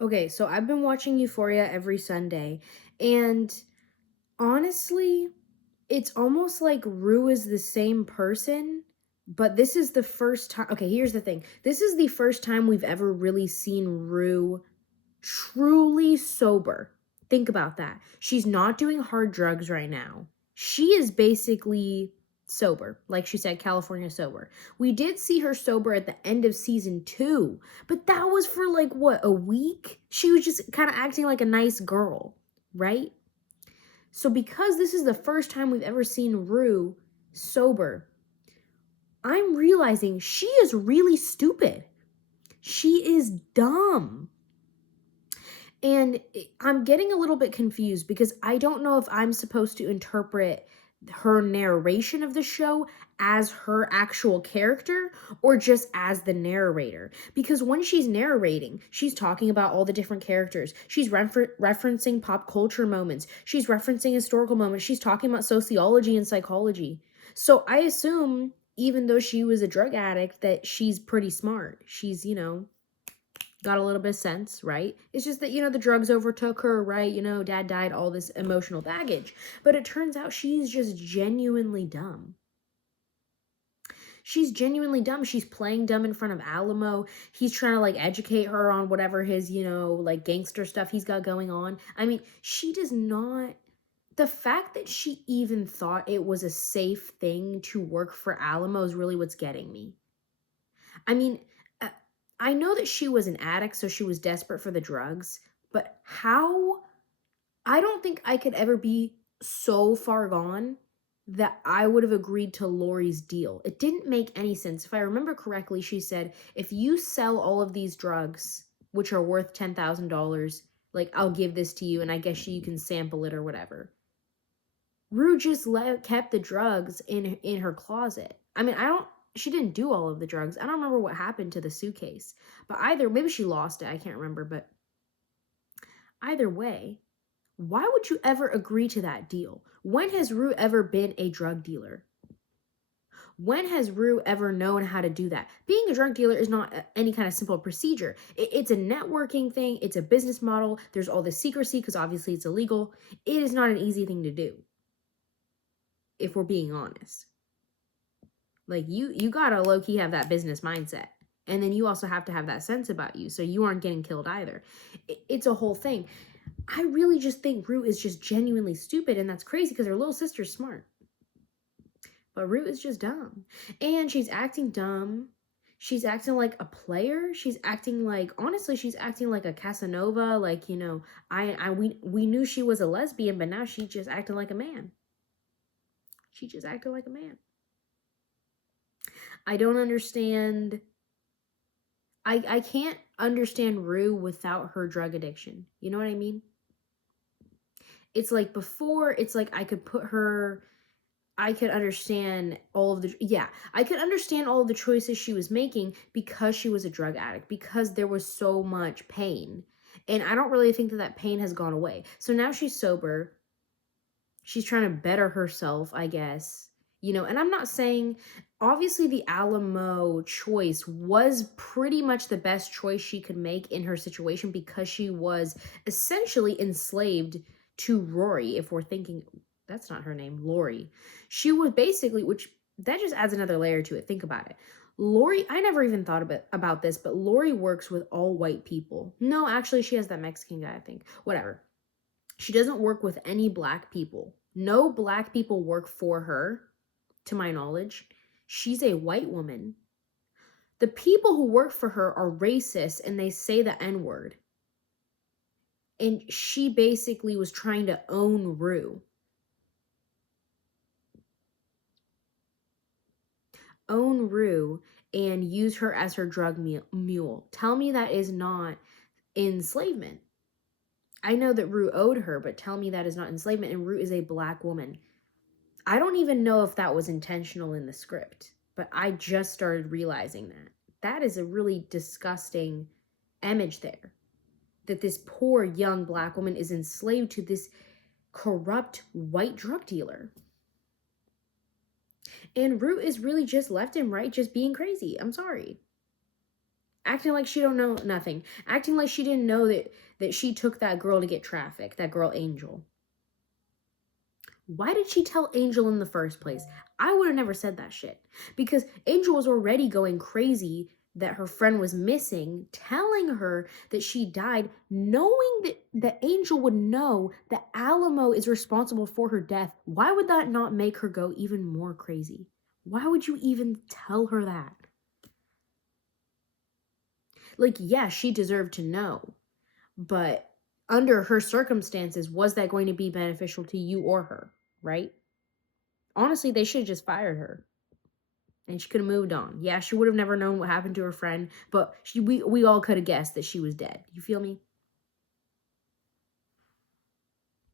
Okay, so I've been watching Euphoria every Sunday, and honestly, it's almost like Rue is the same person, but this is the first time. Okay, here's the thing. This is the first time we've ever really seen Rue truly sober. Think about that. She's not doing hard drugs right now. She is basically sober. Like she said, California sober. We did see her sober at the end of season 2, but that was for like what, a week? She was just kind of acting like a nice girl, right? So because this is the first time we've ever seen Rue sober, I'm realizing she is really stupid. She is dumb. And I'm getting a little bit confused because I don't know if I'm supposed to interpret her narration of the show as her actual character or just as the narrator. Because when she's narrating, she's talking about all the different characters. She's referencing pop culture moments. She's referencing historical moments. She's talking about sociology and psychology. So I assume, even though she was a drug addict, that she's pretty smart. She's got a little bit of sense, right? It's just that, the drugs overtook her, right? Dad died, all this emotional baggage. But it turns out she's just genuinely dumb. She's genuinely dumb. She's playing dumb in front of Alamo. He's trying to like educate her on whatever his, like gangster stuff he's got going on. I mean, she does not. The fact that she even thought it was a safe thing to work for Alamo is really what's getting me. I mean, uh, I know that she was an addict, so she was desperate for the drugs, but how? I don't think I could ever be so far gone that I would have agreed to Lori's deal. It didn't make any sense. If I remember correctly, she said, if you sell all of these drugs, which are worth $10,000, like I'll give this to you and I guess you can sample it or whatever. Rue just kept the drugs in her closet. I mean, she didn't do all of the drugs. I don't remember what happened to the suitcase. But either maybe she lost it, I can't remember, but either way, why would you ever agree to that deal? When has Rue ever been a drug dealer? When has Rue ever known how to do that? Being a drug dealer is not any kind of simple procedure. It's a networking thing, it's a business model. There's all this secrecy because obviously it's illegal. It is not an easy thing to do, if we're being honest. Like you gotta low-key have that business mindset. And then you also have to have that sense about you so you aren't getting killed either. It's a whole thing. I really just think Rue is just genuinely stupid, and that's crazy because her little sister's smart. But Rue is just dumb. And she's acting dumb. She's acting like a player. She's acting like, honestly, she's acting like a Casanova. Like, we knew she was a lesbian, but now she just acting like a man. She just acting like a man. I don't understand. I can't understand Rue without her drug addiction. You know what I mean? It's like before, it's like I could understand I could understand all of the choices she was making because she was a drug addict, because there was so much pain. And I don't really think that pain has gone away. So now she's sober. She's trying to better herself, I guess. And I'm not saying, obviously, the Alamo choice was pretty much the best choice she could make in her situation because she was essentially enslaved to Rory. If we're thinking, that's not her name, Lori. She was basically, which that just adds another layer to it. Think about it. Lori, I never even thought about this, but Lori works with all white people. No, actually, she has that Mexican guy, I think. Whatever. She doesn't work with any black people. No black people work for her, to my knowledge. She's a white woman. The people who work for her are racist and they say the N-word. And she basically was trying to own Rue. Own Rue and use her as her drug mule. Tell me that is not enslavement. I know that Rue owed her, but tell me that is not enslavement, and Rue is a black woman. I don't even know if that was intentional in the script, but I just started realizing that. That is a really disgusting image there. That this poor young black woman is enslaved to this corrupt white drug dealer. And Rue is really just left and right, just being crazy. I'm sorry. Acting like she don't know nothing. Acting like she didn't know that she took that girl to get trafficked, that girl Angel. Why did she tell Angel in the first place? I would have never said that shit. Because Angel was already going crazy that her friend was missing, telling her that she died, knowing that Angel would know that Alamo is responsible for her death. Why would that not make her go even more crazy? Why would you even tell her that? Like, yeah, she deserved to know, but under her circumstances, was that going to be beneficial to you or her, right? Honestly, they should have just fired her. And she could have moved on. Yeah, she would have never known what happened to her friend, but we all could have guessed that she was dead. You feel me?